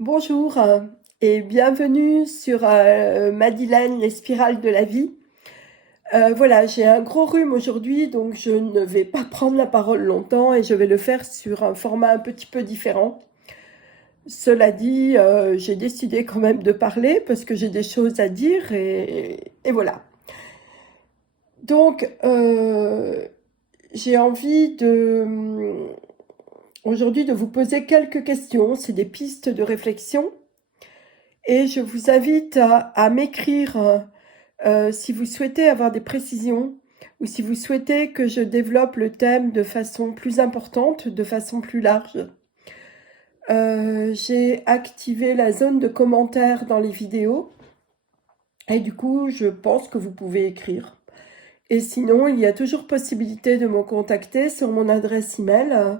Bonjour et bienvenue sur Madeleine, les spirales de la vie. Voilà, j'ai un gros rhume aujourd'hui, donc je ne vais pas prendre la parole longtemps et je vais le faire sur un format un petit peu différent. Cela dit, j'ai décidé quand même de parler parce que j'ai des choses à dire et voilà. Donc, j'ai envie aujourd'hui de vous poser quelques questions. C'est des pistes de réflexion. Et je vous invite à m'écrire si vous souhaitez avoir des précisions ou si vous souhaitez que je développe le thème de façon plus importante, de façon plus large. J'ai activé la zone de commentaires dans les vidéos et du coup, je pense que vous pouvez écrire. Et sinon, il y a toujours possibilité de me contacter sur mon adresse email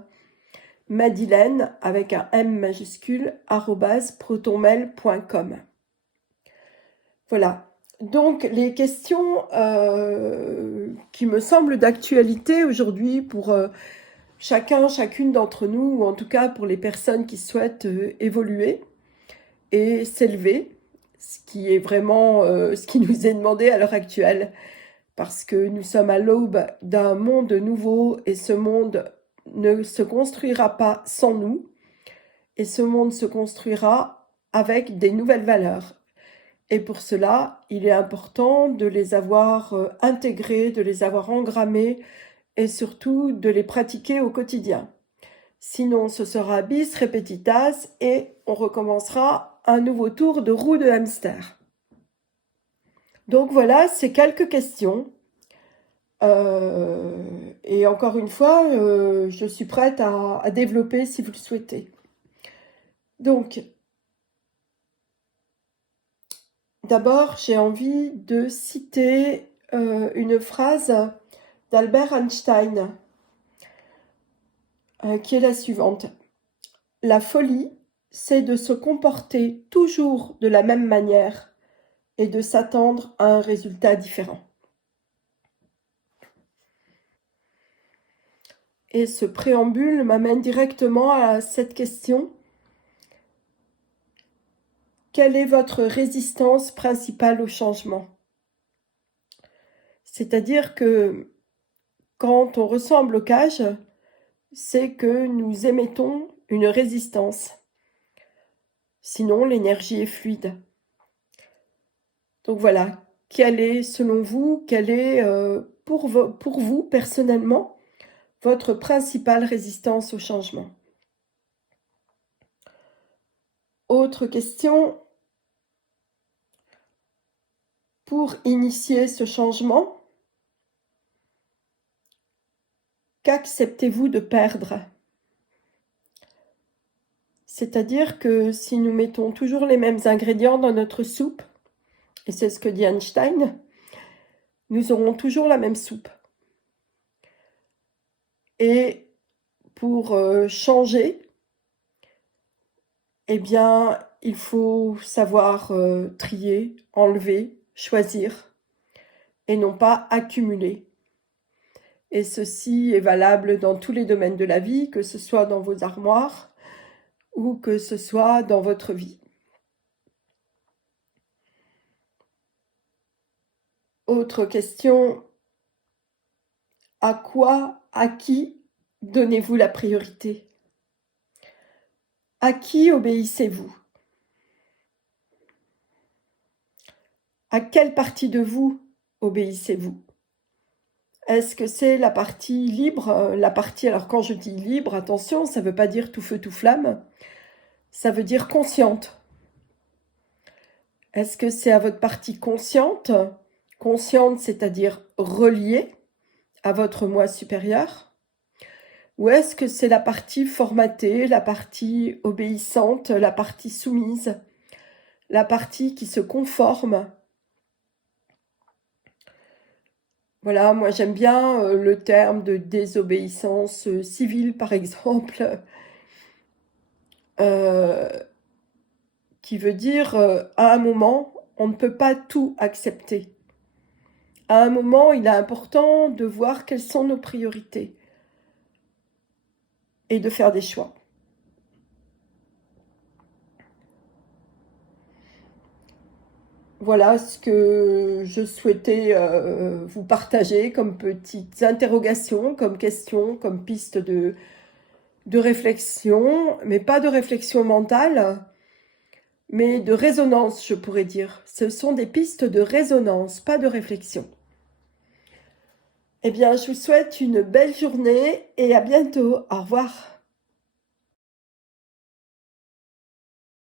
madeleine avec un M majuscule @protonmail.com. Voilà. Donc, les questions qui me semblent d'actualité aujourd'hui pour chacune d'entre nous, ou en tout cas pour les personnes qui souhaitent évoluer et s'élever, ce qui est vraiment ce qui nous est demandé à l'heure actuelle, parce que nous sommes à l'aube d'un monde nouveau et ce monde ne se construira pas sans nous, et ce monde se construira avec des nouvelles valeurs. Et pour cela, il est important de les avoir intégrés, de les avoir engrammés et surtout de les pratiquer au quotidien. Sinon, ce sera bis repetitas et on recommencera un nouveau tour de roue de hamster. Donc voilà, c'est quelques questions. Et encore une fois, je suis prête à développer si vous le souhaitez. Donc, d'abord, j'ai envie de citer une phrase d'Albert Einstein, qui est la suivante. La folie, c'est de se comporter toujours de la même manière et de s'attendre à un résultat différent. Et ce préambule m'amène directement à cette question. Quelle est votre résistance principale au changement? C'est-à-dire que quand on ressent un blocage, c'est que nous émettons une résistance. Sinon, l'énergie est fluide. Donc voilà, quelle est, selon vous, quelle est pour vous personnellement votre principale résistance au changement? Autre question, pour initier ce changement, qu'acceptez-vous de perdre? C'est-à-dire que si nous mettons toujours les mêmes ingrédients dans notre soupe, et c'est ce que dit Einstein, nous aurons toujours la même soupe. Et pour changer, eh bien, il faut savoir trier, enlever, choisir, et non pas accumuler. Et ceci est valable dans tous les domaines de la vie, que ce soit dans vos armoires ou que ce soit dans votre vie. Autre question, à qui donnez-vous la priorité? À qui obéissez-vous? À quelle partie de vous obéissez-vous? Est-ce que c'est la partie libre, alors quand je dis libre, attention, ça ne veut pas dire tout feu, tout flamme, ça veut dire consciente. Est-ce que c'est à votre partie consciente, c'est-à-dire reliée à votre moi supérieur? Ou est-ce que c'est la partie formatée, la partie obéissante, la partie soumise, la partie qui se conforme? Voilà, moi j'aime bien le terme de désobéissance civile, par exemple, qui veut dire à un moment, on ne peut pas tout accepter. À un moment, il est important de voir quelles sont nos priorités et de faire des choix. Voilà ce que je souhaitais vous partager comme petites interrogations, comme questions, comme pistes de réflexion, mais pas de réflexion mentale, mais de résonance, je pourrais dire. Ce sont des pistes de résonance, pas de réflexion. Eh bien, je vous souhaite une belle journée et à bientôt. Au revoir.